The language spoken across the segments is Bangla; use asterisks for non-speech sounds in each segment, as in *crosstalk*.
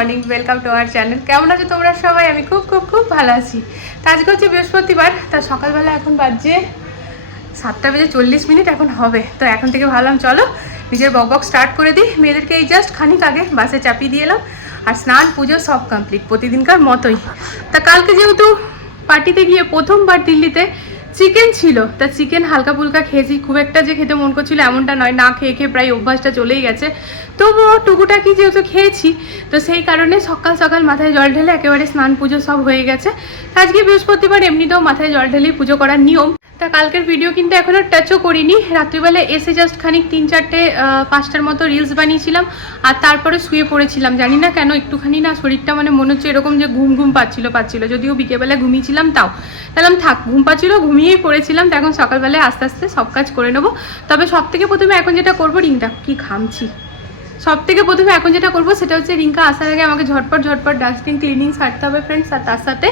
Morning welcome to our channel কেমন আছো তোমরা সবাই? আমি খুব খুব খুব ভালো আছি। তো আজকে হচ্ছে বৃহস্পতিবার, তা সকালবেলা এখন বাজছে সাতটা বেজে চল্লিশ মিনিট, এখন হবে। তো এখন থেকে ভাবলাম, চলো নিজের বক বক স্টার্ট করে দিই। মেয়েদেরকে এই জাস্ট খানিক আগে বাসে চাপিয়ে দিয়ে এলাম। আর স্নান, পুজো সব কমপ্লিট প্রতিদিনকার মতোই। তা কালকে যেহেতু পার্টিতে গিয়ে প্রথমবার দিল্লিতে চিকেন ছিল, তা চিকেন হালকা ফুলকা খেয়েছি। খুব একটা যে খেতে মন করছিল এমনটা নয়, না খেয়ে খেয়ে প্রায় অভ্যাসটা চলেই গেছে। তবুও টুকুটাকি যেহেতু খেয়েছি, তো সেই কারণে সকাল সকাল মাথায় জল ঢেলে একেবারে স্নান পুজো সব হয়ে গেছে। আজকে বৃহস্পতিবার, এমনিতেও মাথায় জল ঢেলেই পুজো করার নিয়ম। তা কালকের ভিডিও কিন্তু এখনও টাচও করিনি। রাত্রিবেলা এসে জাস্ট খানিক তিন চারটে পাঁচটার মতো রিলস বানিয়েছিলাম আর তারপরে শুয়ে পড়েছিলাম। জানি না কেন একটুখানি না শরীরটা মানে মনে হচ্ছে এরকম যে ঘুম ঘুম পাচ্ছিল পাচ্ছিল। যদিও বিকেলবেলা ঘুমিয়েছিলাম তাও। তাহলে থাক, ঘুম পাচ্ছিল, ঘুমিয়েই পড়েছিলাম। তো এখন সকালবেলায় আস্তে আস্তে সব কাজ করে নেব। তবে সব থেকে প্রথমে এখন যেটা করব, রিংটা কি ঘামছি। সব থেকে প্রথমে এখন যেটা করব, সেটা হচ্ছে রিঙ্কা আসার আগে আমাকে ঝটপট ঝটপট ডাস্টবিন ক্লিনিং সারতে হবে ফ্রেন্ডস আর তার সাথে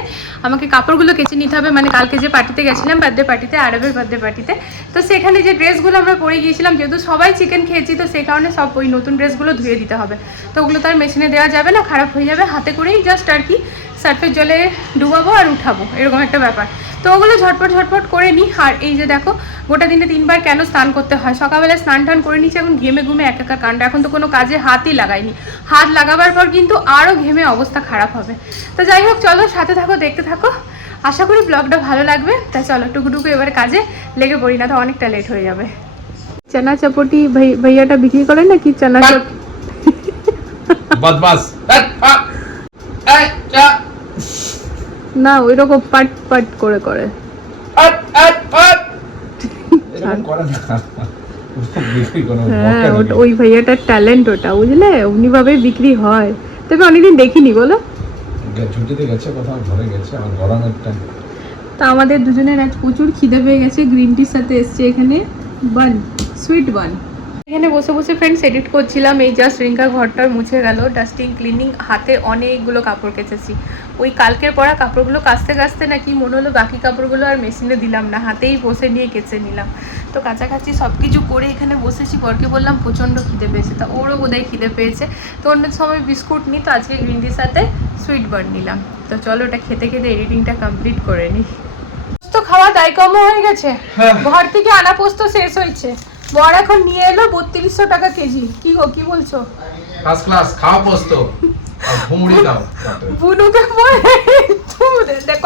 আমাকে কাপড়গুলো কেচে নিতে হবে। মানে কালকে যে পার্টিতে গেছিলাম বার্থডে পার্টিতে আরবের বার্থডে পার্টিতে তো। সেখানে যে ড্রেসগুলো আমরা পরে গিয়েছিলাম, যেহেতু সবাই চিকেন খেয়েছি, তো সেই কারণে সব ওই নতুন ড্রেসগুলো ধুয়ে দিতে হবে। তো ওগুলো তো আর মেশিনে দেওয়া যাবে না, খারাপ হয়ে যাবে। হাতে করেই জাস্ট আর কি সার্ফের জলে ডুবাবো আর উঠাবো এরকম একটা ব্যাপার। তো ওগুলো ঝটপট ঝটপট করে নিই আর এই যে দেখো গোটা দিনে তিনবার কেন স্নান করতে হয়? সকালবেলা স্নান টান করে নিচ্ছে এখন ঘেমে ঘুমে এক একা কাণ্ড। এখন তো কোনো কাজে হাতই লাগাইনি। হাত লাগাবার পর কিন্তু আরও ঘেমে অবস্থা খারাপ হবে। তো যাই হোক চলো সাথে থাকো দেখতে থাকো। আশা করি ব্লগটা ভালো লাগবে। তা চলো টুকুটুকু এবার কাজে লেগে পড়ি না তো অনেকটা লেট হয়ে যাবে। চানা চাপটি ভাইয়াটা বিক্রি করে নাকি চানা চাপ বদমাস। *laughs* না ওই রকম পাট পাট করে করে। হ্যাঁ, ওই ভাইয়াটার ট্যালেন্ট ওটা বুঝলে? অমনি ভাবে বিক্রি হয়। তবে অনেকদিন দেখিনি বলো। ছুটিতে গেছে কোথাও ঘরে গেছে আমার গরমের টাইম তা আমাদের দুজনের আজ প্রচুর খিদে পেয়ে গেছে গ্রিন টির সাথে এসছে এখানে। বান সুইট বান এখানে বসে বসে ফ্রেন্ডস এডিট করছিলাম এই জাস্ট রিঙ্কা ঘরটা মুছে গেল ডাস্টিং ক্লিনিং হাতে অনেকগুলো কাপড় কেচেছি। ওই কালকের পরা কাপড়গুলো কাচতে কাচতে নাকি মনে হলো বাকি কাপড়গুলো আর মেশিনে দিলাম না হাতেই বসে নিয়ে কেচে নিলাম। তো কাছাকাছি সব কিছু করে এখানে বসেছি বরকে বললাম প্রচণ্ড খিদে পেয়েছে। তা ওরও বোধহয় খিদে পেয়েছে। তো অন্য সময় বিস্কুট নিই তো আজকে গ্রিন টির সাথে সুইট বার্ন নিলাম। তো চলো ওটা খেতে খেতে এডিটিংটা কমপ্লিট করে নিই পোস্ত খাওয়া দায় কম হয়ে গেছে। হ্যাঁ। ঘর থেকে আনা পোস্ত শেষ হয়েছে। বর এখন নিয়ে এলো বত্রিশশো টাকা কেজি। কি গো কি বলছো? ফার্স্ট ক্লাস খাওয়া পোস্ত ঘুমড়ি দাও বুনুকে বলে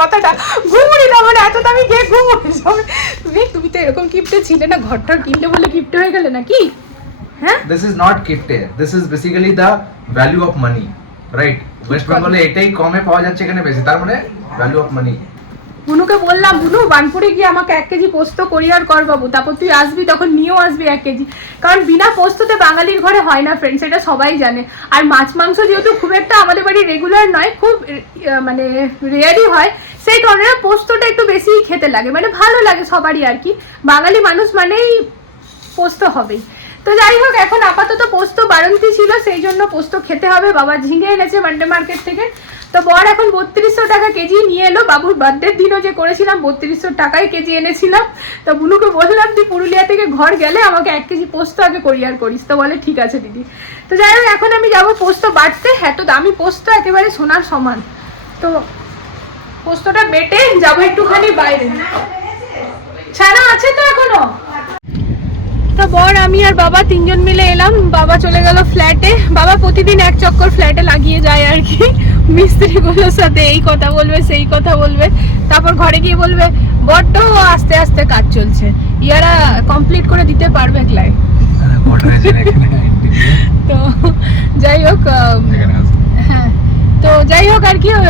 কথাটা ঘুমুড়ি না মানে এত দামি কে ঘুমুড়ি তুমি তুমি তো এরকম গিফটে ছিলে না ঘরটার কিনলে বলে গিফট হয়ে গেলে নাকি? হ্যাঁ? This is not কিপটে। This is basically the value of money right? West বেঙ্গলে এটাই কমে পাওয়া যাচ্ছে এখানে বেশি তার মানে ভ্যালু অফ মানি বুনুকে বললাম, বুনু, বানপুরে গিয়ে আমাকে এক কেজি পোস্ত করিয়ার কর বাবু, তারপর তুই আসবি তখন নিয়েও আসবি এক কেজি। কারণ বিনা পোস্ততে বাঙালির ঘরে হয় না ফ্রেন্ডস এটা সবাই জানে। আর মাছ, মাংস যেহেতু খুব একটা আমাদের বাড়ি রেগুলার নয়, খুব মানে রেয়ারই হয়, সেই কারণে পোস্তটা একটু বেশিই খেতে লাগে মানে ভালো লাগে সবারই আর কি। বাঙালি মানুষ মানেই পোস্ত হবেই। তো যাই হোক, এখন আপাতত পোস্ত বারন্তি ছিল, সেই জন্য পোস্ত খেতে হবে। বাবা ঝিঙে এনেছে মান্ডে মার্কেট থেকে। তো বর এখন বত্রিশশো টাকা কেজি নিয়ে এলো। বাবুর বার্থডের দিনও যে করেছিলাম, বত্রিশশো টাকায় কেজি এনেছিলাম। তো বুনুকে বললাম, তুই পুরুলিয়া থেকে ঘর গেলে আমাকে এক কেজি পোস্ত আগে করিয়ার করিস। তো বলে, ঠিক আছে দিদি। তো যাই হোক, এখন আমি যাব পোস্ত বাটতে। এত দামি পোস্ত একেবারে সোনার সমান। তো পোস্তটা বেটে যাব একটুখানি বাইরে। ছানা আছে তো এখনও? তো বর, আমি আর বাবা তিনজন মিলে এলাম। বাবা চলে গেল ফ্ল্যাটে বাবা প্রতিদিন এক চক্কর ফ্ল্যাটে লাগিয়ে যায় আর কি। মিস্ত্রিগুলোর সাথে এই কথা বলবে, সেই কথা বলবে। তারপর ঘরে গিয়ে বলবে, বড্ড আস্তে আস্তে কাজ চলছে। ইয়ারা কমপ্লিট করে দিতে পারবে ক্লাই তো যাই হোক আহ, হ্যাঁ তো যাই হোক আর কি আহ,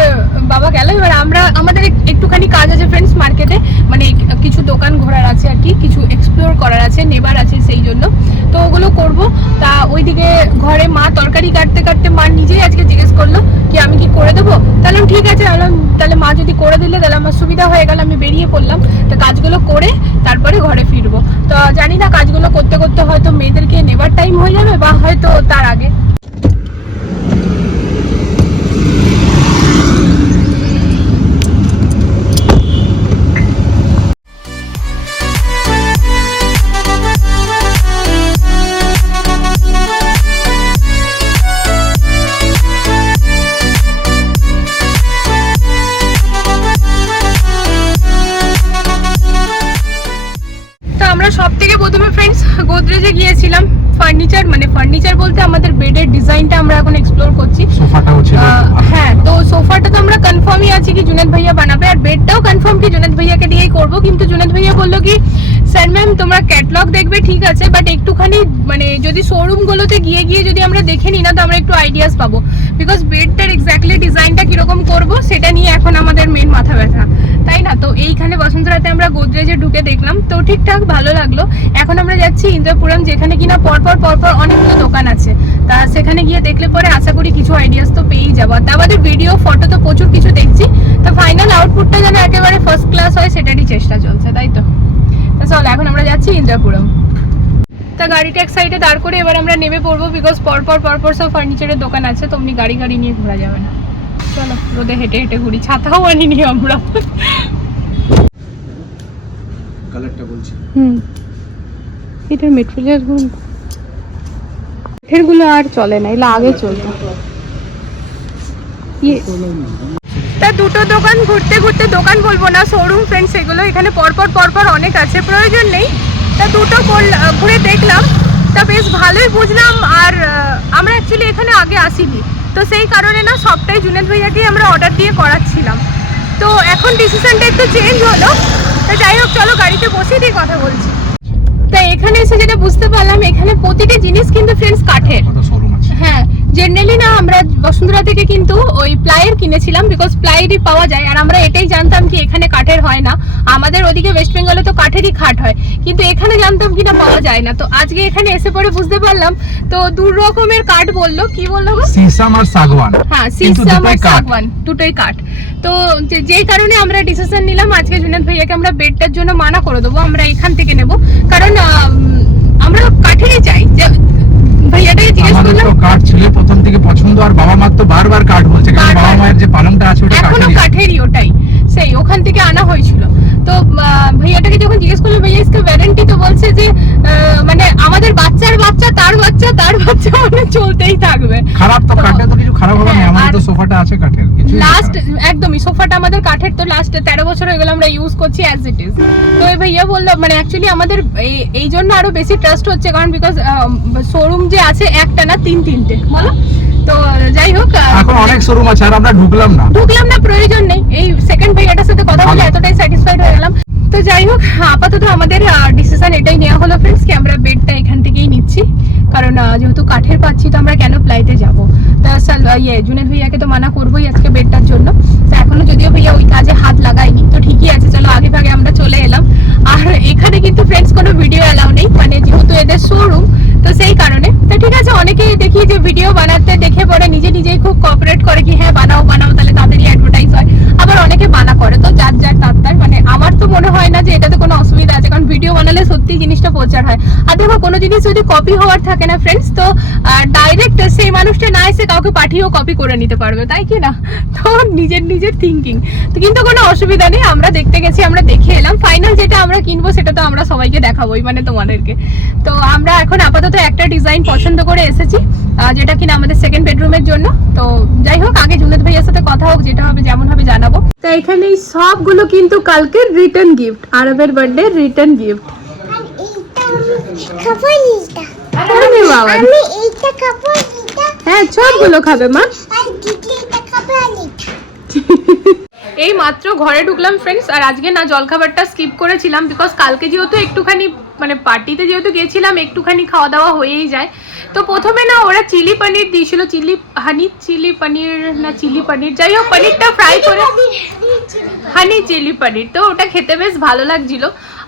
বাবা গেল। এবার আমরা, আমাদের একটুখানি কাজ আছে ফ্রেন্ডস মার্কেটে মানে কিছু দোকান ঘোরার আছে আর কি, কিছু এক্সপ্লোর করার আছে, নেবার আছে সেই জন্য। তো ওগুলো করব। তা ওইদিকে ঘরে মা তরকারি কাটতে কাটতে মা নিজেই আজকে জিজ্ঞেস করল কি আমি কি করে দেবো? তাহলে ঠিক আছে তাহলে মা যদি করে দিলে তাহলে আমার সুবিধা হয়ে গেল, আমি বেরিয়ে পড়লাম। তো কাজগুলো করে তারপরে ঘরে ফিরবো। তো জানি না কাজগুলো করতে করতে হয়তো মেয়েদেরকে নেবার টাইম হয়ে যাবে বা হয়তো তার আগে। কি জুনেদ ভাইয়া বানাবে। আর বেডটাও কনফার্ম কি জুনেদ ভাইয়াকে দিয়েই করব। কিন্তু জুনেদ ভাইয়া বলল কি স্যার ম্যাম, তোমরা ক্যাটলগ দেখবে, ঠিক আছে বাট একটুখানি মানে যদি শোরুমগুলোতে গিয়ে গিয়ে যদি আমরা দেখে নিই না, তো আমরা একটু আইডিয়াস পাবো। বিকজ বেডটার এক্স্যাক্টলি ডিজাইনটা কীরকম করব, সেটা নিয়ে এখন আমাদের মেন মাথা ব্যথা। তাই না? তো এইখানে বসন্তরাতে আমরা গোদরেজে ঢুকে দেখলাম। তো ঠিকঠাক ভালো লাগল। এখন আমরা যাচ্ছি ইন্দ্রপুরম, যেখানে কিনা পরপর পরপর অনেকগুলো দোকান আছে। তা সেখানে গিয়ে দেখলে পরে আশা করি কিছু আইডিয়াস তো পেয়েই যাব। তা আমাদের ভিডিও ফটো তো প্রচুর কিছু দেখছি। তো ফাইনাল আউটপুটটা যেন একেবারে ফার্স্ট ক্লাস হয়, সেটারই চেষ্টা চলছে, তাই তা? চল এখন আমরা যাচ্ছি ইন্দ্রপুরম। তা গাড়িটা এক সাইডে দাঁড় করে এবার আমরা নেমে পড়ব বিকজ পরপর পরপর সব ফার্নিচারের দোকান আছে তো অমনি গাড়ি গাড়ি নিয়ে ঘোরা যাবে না। চলো রোদে হেঁটে হেঁটে ঘুরি। ছাতাও আনিনি আমরা। কালারটা বলছি। হুম। এটার মেটেরিয়ালগুলো। এগুলো আর চলে না এগুলো আগে চলতো। ইয়ে তা দুটো দোকান ঘুরতে ঘুরতে দোকান বলব না শোরুম ফ্রেন্ডস এগুলো এখানে পরপর পরপর অনেক আছে প্রয়োজন নেই। তা দুটো ঘুরে দেখলাম তা বেশ ভালোই বুঝলাম আর আমরা অ্যাকচুয়ালি এখানে আগে আসিনি। তো সেই কারণে না সবটাই জুনেদ ভাইয়াকেই আমরা অর্ডার দিয়ে করাচ্ছিলাম। তো এখন ডিসিশনটা একটু চেঞ্জ হলো। তা যাই হোক চলো গাড়িতে বসে দিয়ে কথা বলছি। তা এখানে এসে যেটা বুঝতে পারলাম এখানে প্রতিটা জিনিস কিন্তু ফ্রেন্ডস কাঠের। হ্যাঁ জেনারেলি না আমরা বসুন্ধরা থেকে কিন্তু ওই প্লাইয়ের কিনেছিলাম বিকজ প্লাইয়েরই পাওয়া যায়। আর আমরা এটাই জানতাম কি এখানে কাঠের হয় না। আমাদের ওদিকে ওয়েস্ট বেঙ্গলে তো কাঠেরই খাট হয়। কিন্তু এখানে জানতাম কি না পাওয়া যায় না। তো আজকে এখানে এসে পরে বুঝতে পারলাম। তো দু রকমের কাঠ বলল। কি বলল সিসাম আর সাগওয়ান। হ্যাঁ সিসাম আর। সাগওয়ান দুটোই কাঠ। তো যে- কারণে আমরা ডিসিশন নিলাম আজকে জুনাদ ভাইয়াকে আমরা বেডটার জন্য মানা করে দেবো। আমরা এখান থেকে নেব। কারণ আমরা কাঠেরই চাই। ভাইয়াটাকে জিজ্ঞেস করলাম। তো কাঠ ছিল প্রথম থেকে পছন্দ আর বাবা মার তো বারবার কাঠ বলছে কারণ বাবা মায়ের যে পালংটা আছে ওটা এখনও কাঠেরই ওটাই। সেই ওখান থেকে আনা হয়েছিল। তো ভাইয়াটাকে যখন জিজ্ঞেস করল ভাইয়া ইসকে ওয়ারেন্টি তো বলছে যে মানে আমাদের বাচ্চার বাচ্চা তার বাচ্চা তার বাচ্চা *laughs* মানে চলতেই থাকবে। খারাপ তো তো- কাঠে তো কিছু খারাপ হবে না হ্যাঁ, আমাদের তো সোফাটা আছে কাঠের কিছু লাস্ট একদমই সোফাটা আমাদের কাঠের তো লাস্ট তেরো বছর হয়ে গেল আমরা ইউজ করছি অ্যাজ ইট ইজ তো এই ভাইয়া বলল মানে অ্যাকচুয়ালি আমাদের এই- এই জন্য আরও বেশি ট্রাস্ট হচ্ছে কারণ বিকজ শোরুম যে আছে একটা না তিন তিনটে বলো? তো যাই হোক এখন অনেক শোরুম আছে আর আমরা ঢুকলাম না। ঢুকলাম না প্রয়োজন নেই। এই সেকেন্ড ভাইয়াটার সাথে কথা বলে এতটাই স্যাটিসফাইড হয়ে গেলাম। তো যাই হোক আপাতত আমাদের ডিসিশন এটাই নেওয়া হলো ফ্রেন্ডস কি আমরা বেডটা এখান থেকেই নিচ্ছি। কারণ যেহেতু কাঠের পাচ্ছি তো আমরা কেন প্লাইতে যাব? তা ইয়ে জুনেদ ভাইয়াকে তো মানা করবোই আজকে বেডটার জন্য। তো এখনও যদিও ভাইয়া ওই কাজে হাত লাগায়নি তো ঠিকই আছে চলো আগে ভাগে আমরা চলে এলাম। আর এখানে কিন্তু ফ্রেন্ডস কোনো ভিডিও অ্যালাউ নেই। মানে যেহেতু এদের শোরুম তো সেই কারণে। তো ঠিক আছে অনেকেই দেখি যে ভিডিও বানাতে পরে নিজে নিজেই খুব কোঅপারেট করে কি হ্যাঁ বানাও বানাও, তাহলে তাদেরই অ্যাডভার্টাইজ হয়। আবার অনেকে বানা করে তো, যার যার তার তার। মানে আমার তো মনে হয় না যে এটাতে কোনো অসুবিধা আছে, কারণ ভিডিও বানালে সত্যি জিনিসটা প্রচার হয়। আর দেখো, কোনো জিনিস যদি কপি হওয়ার থাকে না ফ্রেন্ডস তো ডাইরেক্ট সেই মানুষটা না এসে কাউকে পাঠিয়েও কপি করে নিতে পারবে, তাই কি না? *laughs* তো নিজের নিজের থিঙ্কিং তো কিন্তু কোনো অসুবিধা নেই, আমরা দেখতে গেছি, আমরা দেখে এলাম। ফাইনাল যেটা আমরা কিনবো, সেটা তো আমরা সবাইকে দেখাবোই মানে তোমাদেরকে। তো আমরা এখন আপাতত একটা ডিজাইন পছন্দ করে এসেছি। যেটা কিনা আমাদের সেকেন্ড বেডরুমের জন্য। তো যাই হোক আগে জুনেদ ভাইয়ের সাথে কথা হোক যেটা হবে যেমন হবে জানাব। তো এখানে এই সবগুলো কিন্তু কালকের রিটার্ন গিফট আরবের বার্থডে রিটার্ন গিফট হ্যাঁ সবগুলো খাবে মা। *laughs* এই মাত্র ঘরে ঢুকলাম ফ্রেন্ডস আর আজকে না জলখাবারটা স্কিপ করেছিলাম বিকজ কালকে যেহেতু একটুখানি মানে পার্টিতে যেহেতু গেছিলাম একটুখানি খাওয়া দাওয়া হয়েই যায়। তো প্রথমে না ওরা চিলি পনির দিয়েছিল চিলি হানি চিলি পনির না চিলি পনির যাই হোক পনিরটা ফ্রাই করে হানি চিলি পনির তো ওটা খেতে বেশ ভালো লাগছিল।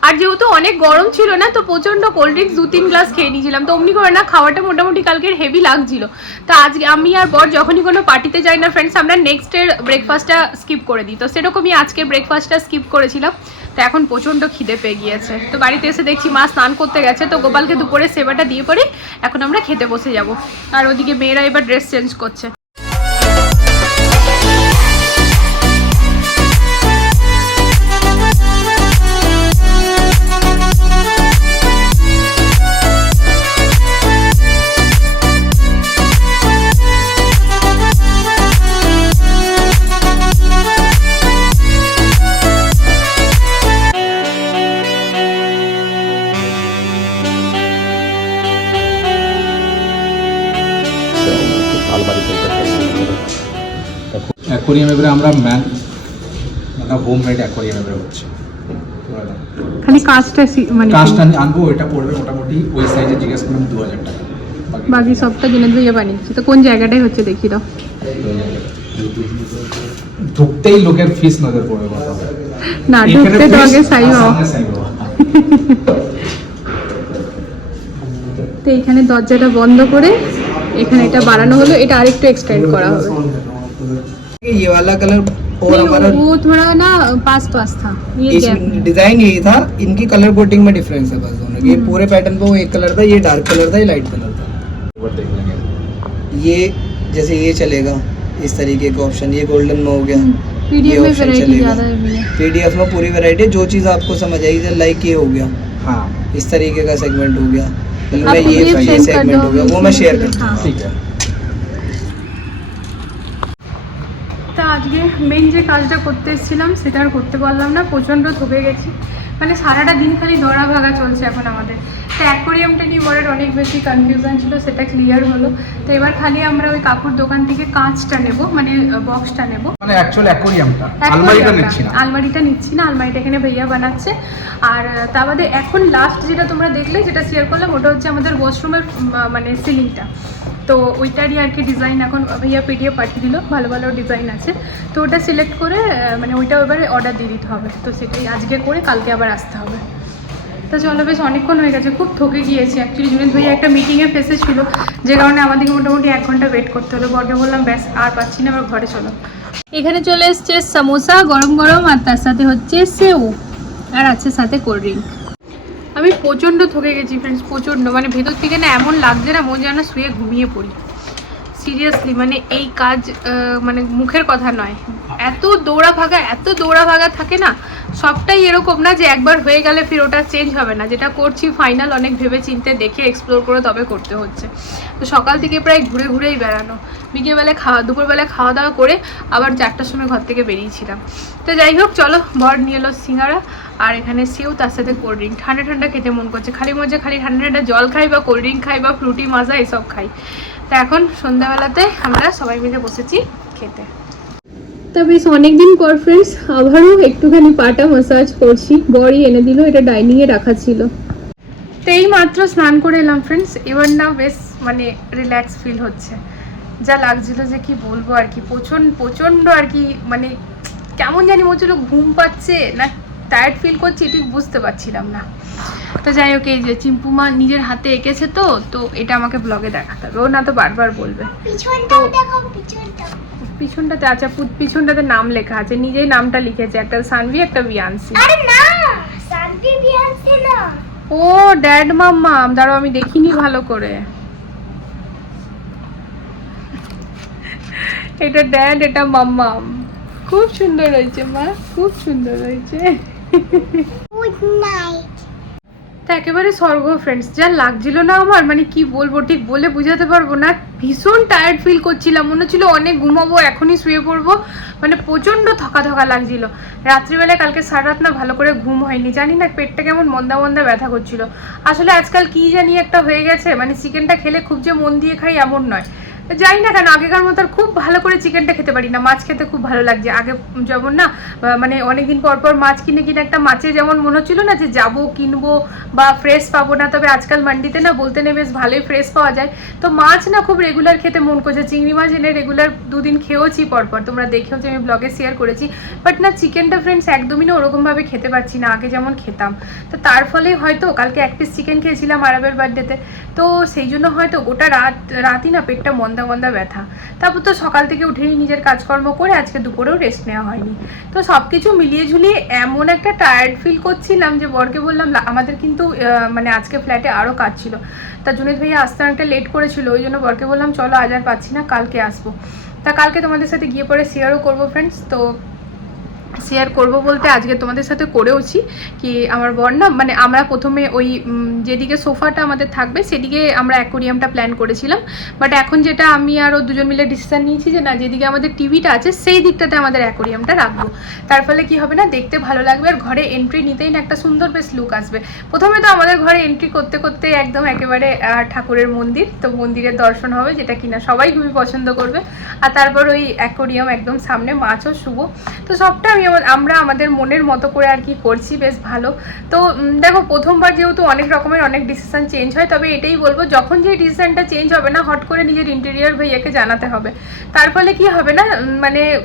আর যেহেতু অনেক গরম ছিল না, তো প্রচণ্ড কোল্ড ড্রিঙ্কস দু তিন গ্লাস খেয়ে নিয়েছিলাম। তো অমনি করে না, খাওয়াটা মোটামুটি কালকের হেভি লাগছিল। তো আজকে আমি আর বর যখনই কোনো পার্টিতে যাই না ফ্রেন্ডস আমরা নেক্সট এর ব্রেকফাস্টটা স্কিপ করে দিই। তো সেরকমই আজকে ব্রেকফাস্টটা স্কিপ করেছিলাম। তো এখন প্রচণ্ড খিদে পেয়ে গিয়েছে। তো বাড়িতে এসে দেখছি মা স্নান করতে গেছে, তো গোপালকে দুপুরে সেবাটা দিয়ে পরে এখন আমরা খেতে বসে যাব। আর ওদিকে মেয়েরা এবার ড্রেস চেঞ্জ করছে। আমরা ম্যান মানে হোম মেড অ্যাকোরিয়াম এবারে হচ্ছে খালি কাজটা মানে কাজটা আনব এটা পড়বে মোটামুটি ওই সাইজে জিজ্ঞেস করলাম দু হাজার টাকা। বাকি সবটা জেনে দিয়ে বানিয়েছি তো কোন জায়গাটায় হচ্ছে দেখি দাও ঢুকতেই লোকের ফিস নজর পড়বে না ঢুকতে তো আগে সাই। তো এখানে দরজাটা বন্ধ করে এখানে এটা বাড়ানো হলো এটা আরেকটু এক্সটেন্ড করা হবে। ये वाला कलर और हमारा वो थोड़ा ना पास पास था ये डिज़ाइन यही था इनकी कलर कोटिंग में डिफरेंस है बस दोनों ये हम्म। पूरे पैटर्न पे वो एक कलर था ये डार्क कलर था ये लाइट कलर था। ये जैसे ये चलेगा इस तरीके का ऑप्शन ये गोल्डन में हो गया। हम्म, पीडीएफ में वैरायटी ज़्यादा है पीडीएफ में पूरी वैरायटी जो चीज़ आपको समझ आएगी लाइक ये हो गया। हाँ। इस तरीके का सेगमेंट हो गया। ये सेगमेंट हो गया वो मैं शेयर करता हूँ। हाँ। ठीक है। আজকে মেন যে কাজটা করতে এসেছিলাম সেটা আর করতে পারলাম না প্রচণ্ড থকে গেছি। মানে সারাটা দিন খালি দৌড়া ভাগা চলছে এখন আমাদের। তো অ্যাকোরিয়ামটা নিয়ে বরের অনেক বেশি কনফিউশন ছিল সেটা ক্লিয়ার হলো। তো এবার খালি আমরা ওই কাকুর দোকান থেকে কাঁচটা নেব মানে বক্সটা নেব। মানে অ্যাকচুয়াল অ্যাকোরিয়ামটা আলমারিটা নিচ্ছি না। আলমারিটা নিচ্ছি না আলমারিটা এখানে ভাইয়া বানাচ্ছে। আর তা বাদে এখন লাস্ট যেটা তোমরা দেখলে যেটা শেয়ার করলাম ওটা হচ্ছে আমাদের ওয়াশরুমের মানে সিলিংটা তো ওইটারই আর কি ডিজাইন এখন ভাইয়া পিডিএফ পাঠিয়ে দিল, ভালো ভালো ডিজাইন আছে। তো ওটা সিলেক্ট করে মানে ওইটা এবারে অর্ডার দিয়ে দিতে হবে। তো সেটাই আজকে করে কালকে আবার আসতে হবে। তো চলো বেশ অনেকক্ষণ হয়ে গেছে, খুব থকে গিয়েছি। অ্যাকচুয়ালি জুনিত ভাইয়া একটা মিটিংয়ে ফেসে ছিল, যে কারণে আমাদেরকে মোটামুটি এক ঘণ্টা ওয়েট করতে হলো। বরকে বললাম, ব্যাস, আর পাচ্ছি না আবার ঘরে চলো। এখানে চলে এসছে সমোসা, গরম গরম, আর তার সাথে হচ্ছে সেও, আর আছে সাথে কোল্ড ড্রিঙ্ক আমি প্রচণ্ড থকে গেছি ফ্রেন্ডস প্রচণ্ড। মানে ভেতর থেকে না এমন লাগছে না, মন যেন শুয়ে ঘুমিয়ে পড়ি। সিরিয়াসলি মানে এই কাজ মানে মুখের কথা নয়। এত দৌড়া ভাগা এত দৌড়া ভাগা থাকে না, সবটাই এরকম না যে একবার হয়ে গেলে ফির ওটা চেঞ্জ হবে না। যেটা করছি ফাইনাল অনেক ভেবে চিন্তে দেখে এক্সপ্লোর করে তবে করতে হচ্ছে। তো সকাল থেকে প্রায় ঘুরে ঘুরেই বেড়ানো। বিকেলবেলা খাওয়া, দুপুরবেলা খাওয়া দাওয়া করে আবার চারটার সময় ঘর থেকে বেরিয়েছিলাম। তো যাই হোক, চলো বর নিয়ে এলো সিঙ্গারা। আর এখানে সেও তার সাথে কোল্ড ড্রিঙ্ক ঠান্ডা ঠান্ডা খেতে মন করছে। খালি মজা, খালি ঠান্ডা ঠান্ডা জল খাই বা কোল্ড ড্রিঙ্ক খাই বা ফ্রুটি মাজা এসব খাই। তা এখন সন্ধ্যাবেলাতে আমরা সবাই মিলে বসেছি খেতে। তা বেশ অনেকদিন পর ফ্রেন্ডস আবারও একটুখানি পাটা মাসাজ করছি। বড়ি এনে দিল, এটা ডাইনিংয়ে রাখা ছিল। তো এই মাত্র স্নান করে এলাম ফ্রেন্ডস এবার না বেশ মানে রিল্যাক্স ফিল হচ্ছে। যা লাগছিল যে কি বলব আর কি, প্রচণ্ড প্রচণ্ড আর কি মানে কেমন জানি মনে ঘুম পাচ্ছে না টায়ার্ড ফিল করছি ঠিক বুঝতে পারছিলাম না। তো যাই হোক এই যে চিম্পুমা নিজের হাতে এঁকেছে তো তো এটা আমাকে ব্লগে দেখাতে হবে। ও না তো বারবার বলবে। পিছনটাতে আচ্ছা পিছনটাতে নাম লেখা আছে নিজেই নামটা লিখেছে একটা সানভি একটা বিয়ানসি। আরে না শান্তি বিয়ান্সে না। ও ড্যাড মাম্মা দাঁড়াও আমি দেখিনি ভালো করে। এটা ড্যাড এটা মাম্মাম খুব সুন্দর হয়েছে মা খুব সুন্দর হয়েছে। তা একেবারে স্বর্গ ফ্রেন্ডস যা লাগছিল না আমার মানে কি বলব, ঠিক বলে বোঝাতে পারব না। ভীষণ টায়ার্ড ফিল করছিলাম, মনে হচ্ছিল অনেক ঘুমাবো, এখনই শুয়ে পড়ব। মানে প্রচণ্ড থকা থকা লাগছিল। রাত্রিবেলায় কালকে সারা রাত না ভালো করে ঘুম হয়নি। জানি না পেটটা কেমন মন্দা মন্দা ব্যথা করছিল। আসলে আজকাল কি জানি একটা হয়ে গেছে মানে চিকেনটা খেলে খুব যে মন দিয়ে খাই এমন নয়। জানি না কেন, আগেকার মতো আর খুব ভালো করে চিকেনটা খেতে পারি না। মাছ খেতে খুব ভালো লাগছে। আগে যেমন না মানে অনেকদিন পর পর মাছ কিনে কিনে একটা মাছে যেমন মনে হচ্ছিল না যে যাব, কিনবো বা ফ্রেশ পাবো না, তবে আজকাল মান্ডিতে না বলতে নেই বেশ ভালোই ফ্রেশ পাওয়া যায়। তো মাছ না খুব রেগুলার খেতে মন করছে। চিংড়ি মাছ এনে রেগুলার দুদিন খেয়েওছি পরপর। তোমরা দেখেও যে আমি ব্লগে শেয়ার করেছি। বাট না, চিকেনটা ফ্রেন্ডস একদমই না ওরকমভাবে খেতে পারছি না, আগে যেমন খেতাম। তো তার ফলে হয়তো কালকে এক পিস চিকেন খেয়েছিলাম আরবের বার্থডেতে তো সেই জন্য হয়তো গোটা রাত, রাতই না পেটটা মন্দা মন্দা গন্ধা ব্যথা। তারপর তো সকাল থেকে উঠেই নিজের কাজকর্ম করে আজকে দুপুরেও রেস্ট নেওয়া হয়নি। তো সব কিছু মিলিয়ে ঝুলিয়ে এমন একটা টায়ার্ড ফিল করছিলাম যে বরকে বললাম আমাদের কিন্তু মানে আজকে ফ্ল্যাটে আরও কাজ ছিল। তা জুনেদ ভাইয়া আসতে অনেকটা লেট করেছিল, ওই জন্য বরকে বললাম, চলো আজ আর পাচ্ছি না, কালকে আসব। তা কালকে তোমাদের সাথে গিয়ে পরে শেয়ারও করব ফ্রেন্ডস তো শেয়ার করব বলতে আজকে তোমাদের সাথে করেওছি কি আমার বর না মানে আমরা প্রথমে ওই যেদিকে সোফাটা আমাদের থাকবে সেদিকে আমরা অ্যাকোরিয়ামটা প্ল্যান করেছিলাম। বাট এখন যেটা আমি আর ও দুজন মিলে ডিসিশন নিয়েছি যে না, যেদিকে আমাদের টিভিটা আছে সেই দিকটাতে আমাদের অ্যাকোরিয়ামটা রাখব। তার ফলে কি হবে না, দেখতে ভালো লাগবে আর ঘরে এন্ট্রি নিতেই না একটা সুন্দর বেশ লুক আসবে। প্রথমে তো আমাদের ঘরে এন্ট্রি করতে করতে একদম একেবারে ঠাকুরের মন্দির, তো মন্দিরের দর্শন হবে যেটা কিনা সবাই খুবই পছন্দ করবে। আর তারপর ওই অ্যাকোরিয়াম একদম সামনে, মাছও শুভ তো সবটা আমি আমার- আমরা আমাদের মনের মতো করে আর কি করছি, বেশ ভালো। তো দেখো, প্রথমবার যেহেতু অনেক রকমের অনেক ডিসিশান চেঞ্জ হয়, তবে এটাই বলব, যখন যে ডিসিশানটা চেঞ্জ হবে না, হট করে নিজের ইন্টেরিয়ার ভাইয়াকে জানাতে হবে। তার ফলে কি হবে না মানে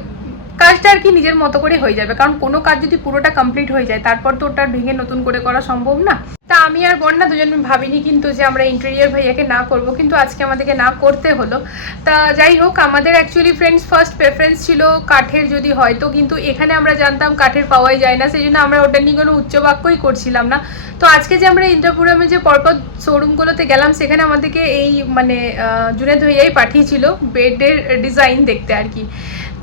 কাজটা আর কি নিজের মতো করে হয়ে যাবে। কারণ কোনো কাজ যদি পুরোটা কমপ্লিট হয়ে যায়, তারপর তো ওটা ভেঙে নতুন করে করা সম্ভব না। তা আমি আর বন্যা দুজন ভাবিনি কিন্তু যে আমরা ইন্টেরিয়ার ভাইয়াকে না করব, কিন্তু আজকে আমাদেরকে না করতে হলো। তা যাই হোক, আমাদের অ্যাকচুয়ালি ফ্রেন্ডস ফার্স্ট প্রেফারেন্স ছিল কাঠের যদি হয় তো, কিন্তু এখানে আমরা জানতাম কাঠের পাওয়াই যায় না, সেই জন্য আমরা ওটা নিয়ে কোনো উচ্চ বাক্যই করছিলাম না। তো আজকে যে আমরা ইন্টারপুরামে যে পরপর শোরুমগুলোতে গেলাম, সেখানে আমাদেরকে এই মানে জুনেদ ভাইয়াই পাঠিয়েছিল বেডের ডিজাইন দেখতে আর কি।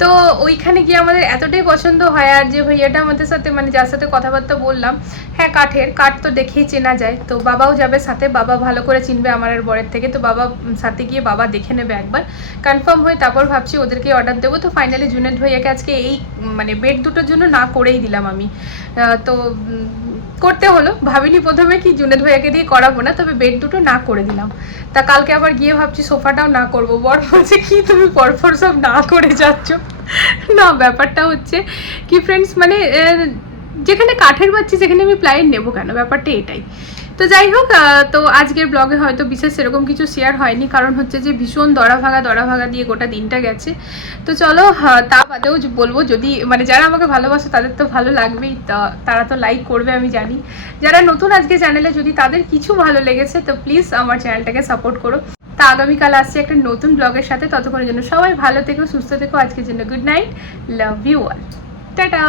তো ওইখানে গিয়ে আমাদের এতটাই পছন্দ হয় আর যে ভাইয়াটা আমাদের সাথে মানে যার সাথে কথাবার্তা বললাম হ্যাঁ কাঠের, কাঠ তো দেখেই চেনা যায়। তো বাবাও যাবে সাথে, বাবা ভালো করে চিনবে আমার আর বরের থেকে। তো বাবা সাথে গিয়ে বাবা দেখে নেবে একবার। কনফার্ম হয়ে তারপর ভাবছি ওদেরকে অর্ডার দেবো। তো ফাইনালি জুনেদ ভাইয়াকে আজকে এই মানে বেড দুটোর জন্য না করেই দিলাম আমি। তো করতে হলো। ভাবিনি প্রথমে কি জুনেদ ভাইয়াকে দিয়ে করাবো না, তবে বেড দুটো না করে দিলাম। তা কালকে আবার গিয়ে ভাবছি সোফাটাও না করব। বর বলছে, কি তুমি পরপর সব না করে যাচ্ছ? না, ব্যাপারটা হচ্ছে কি ফ্রেন্ডস মানে যেখানে কাঠের পাচ্ছি সেখানে আমি প্লাইন নেব কেন? ব্যাপারটা এটাই। তো যাই হোক তো আজকের ব্লগে হয়তো বিশেষ সেরকম কিছু শেয়ার হয়নি, কারণ হচ্ছে যে ভীষণ দড়া ভাগা দড়া ভাগা দিয়ে গোটা দিনটা গেছে। তো চলো তা বাদেও বলব, যদি মানে যারা আমাকে ভালোবাসে, তাদের তো ভালো লাগবেই তারা তো লাইক করবে, আমি জানি। যারা নতুন আজকে চ্যানেলে যদি তাদের কিছু ভালো লেগেছে, তো প্লিজ আমার চ্যানেলটাকে সাপোর্ট করো। তা আগামীকাল আসছে একটা নতুন ব্লগের সাথে, ততক্ষণের জন্য সবাই ভালো থেকো, সুস্থ থেকো, আজকের জন্য good night love you all tata!